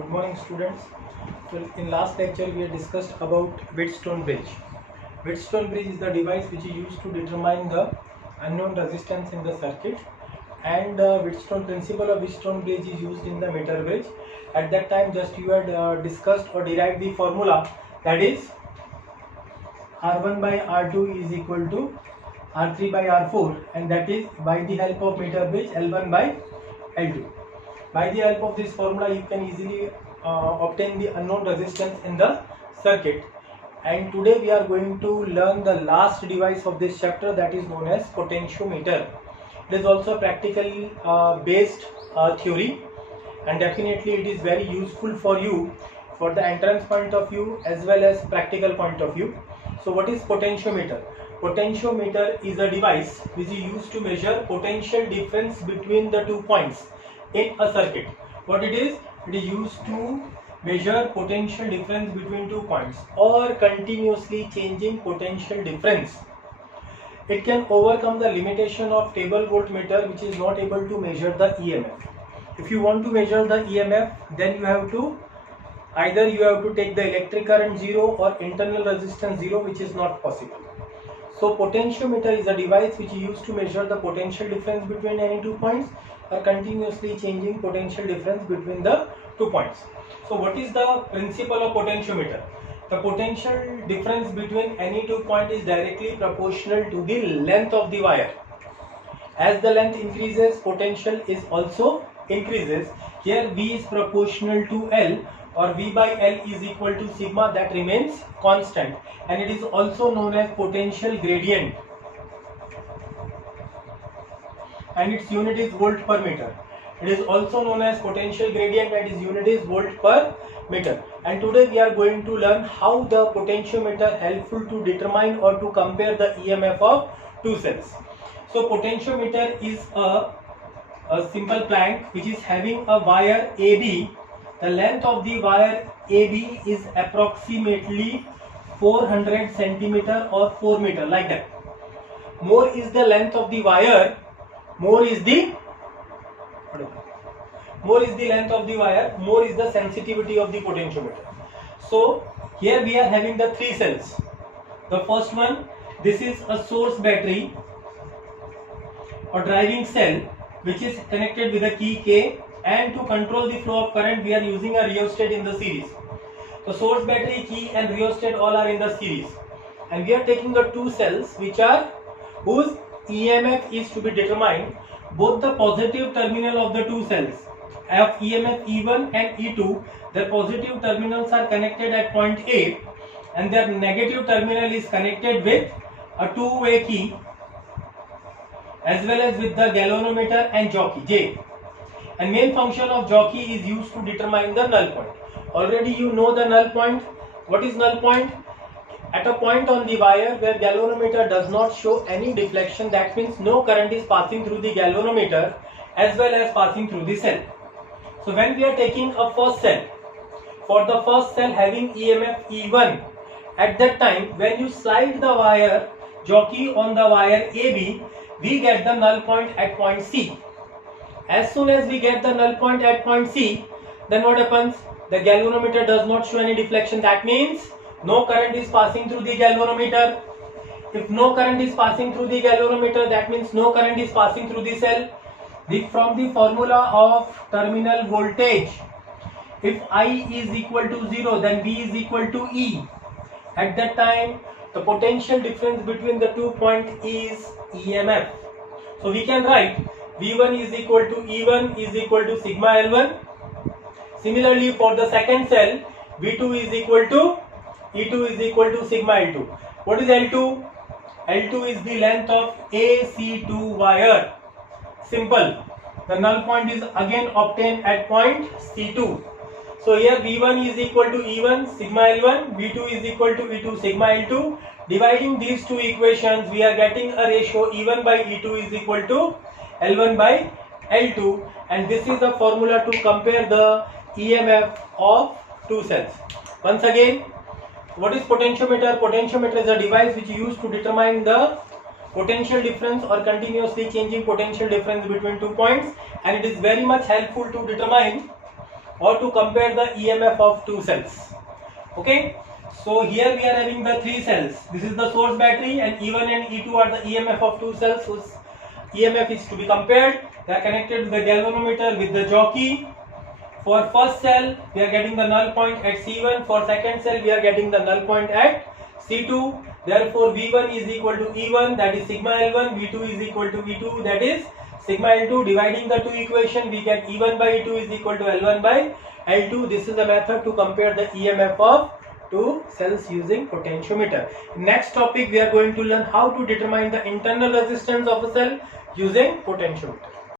Good morning, students. So in last lecture we had discussed about Wheatstone bridge. Wheatstone bridge is the device which is used to determine the unknown resistance in the circuit, and Wheatstone principle of Wheatstone bridge is used in the meter bridge. At that time just you had discussed or derived the formula, that is R1 by R2 is equal to R3 by R4, and that is by the help of meter bridge L1 by L2. By the help of this formula you can easily obtain the unknown resistance in the circuit. And today we are going to learn the last device of this chapter, that is known as potentiometer. It is also practically based theory, and definitely it is very useful for you for the entrance point of view as well as practical point of view. So what is potentiometer? Potentiometer is a device which is used to measure potential difference between the 2 points in a circuit. What it is used to measure potential difference between 2 points or continuously changing potential difference. It can overcome the limitation of table voltmeter, which is not able to measure the EMF. If you want to measure the EMF, then you have to take the electric current 0 or internal resistance 0, which is not possible. So potentiometer is a device which is used to measure the potential difference between any 2 points or continuously changing potential difference between the 2 points. So what is the principle of potentiometer? The potential difference between any 2 points is directly proportional to the length of the wire. As the length increases, potential is also increases. Here V is proportional to L, or V by L is equal to sigma, that remains constant, and it is also known as potential gradient, and its unit is volt per meter. It is also known as potential gradient and its unit is volt per meter. And today we are going to learn how the potentiometer helpful to determine or to compare the EMF of 2 cells. So potentiometer is a simple plank which is having a wire AB. The length of the wire AB is approximately 400 centimeter or 4 meter, like that. More is the length of the wire, more is the length of the wire, more is the sensitivity of the potentiometer. So here we are having the 3 cells. The first one, this is a source battery or driving cell which is connected with a key K, and to control the flow of current we are using a rheostat in the series. So source battery, key and rheostat all are in the series, and we are taking the 2 cells whose EMF is to be determined. Both the positive terminal of the 2 cells of EMF E1 and E2, their positive terminals are connected at point A, and their negative terminal is connected with a two-way key as well as with the galvanometer and jockey J. And main function of jockey is used to determine the null point. Already you know the null point. What is null point? At a point on the wire where galvanometer does not show any deflection, that means no current is passing through the galvanometer as well as passing through the cell. So when we are taking a first cell, for the first cell having EMF E1, at that time when you slide the wire jockey on the wire AB, we get the null point at point C. As soon as we get the null point at point C, then what happens? The galvanometer does not show any deflection. That means no current is passing through the galvanometer. If no current is passing through the galvanometer, that means no current is passing through the cell. From the formula of terminal voltage, if I is equal to 0, then V is equal to E. At that time, the potential difference between the 2 points is EMF. So we can write V1 is equal to E1 is equal to sigma L1. Similarly, for the second cell, V2 is equal to E2 is equal to sigma L2. What is L2? L2 is the length of AC2 wire. Simple. The null point is again obtained at point C2. So here V1 is equal to E1 sigma L1, V2 is equal to E2 sigma L2. Dividing these two equations, we are getting a ratio E1 by E2 is equal to L1 by L2, and this is the formula to compare the EMF of 2 cells. Once again, what is potentiometer? Potentiometer is a device which is used to determine the potential difference or continuously changing potential difference between 2 points, and it is very much helpful to determine or to compare the EMF of two cells. Okay, so here we are having the three cells. This is the source battery, and E1 and E2 are the EMF of two cells whose EMF is to be compared. They are connected with the galvanometer with the jockey. For first cell we are getting the null point at C1. For second cell we are getting the null point at C2. Therefore V1 is equal to E1, that is sigma L1. V2 is equal to V2, that is sigma L2. Dividing the two equation, we get E1 by E2 is equal to L1 by L2. This is the method to compare the EMF of two cells using potentiometer. Next topic we are going to learn how to determine the internal resistance of a cell using potentiometer.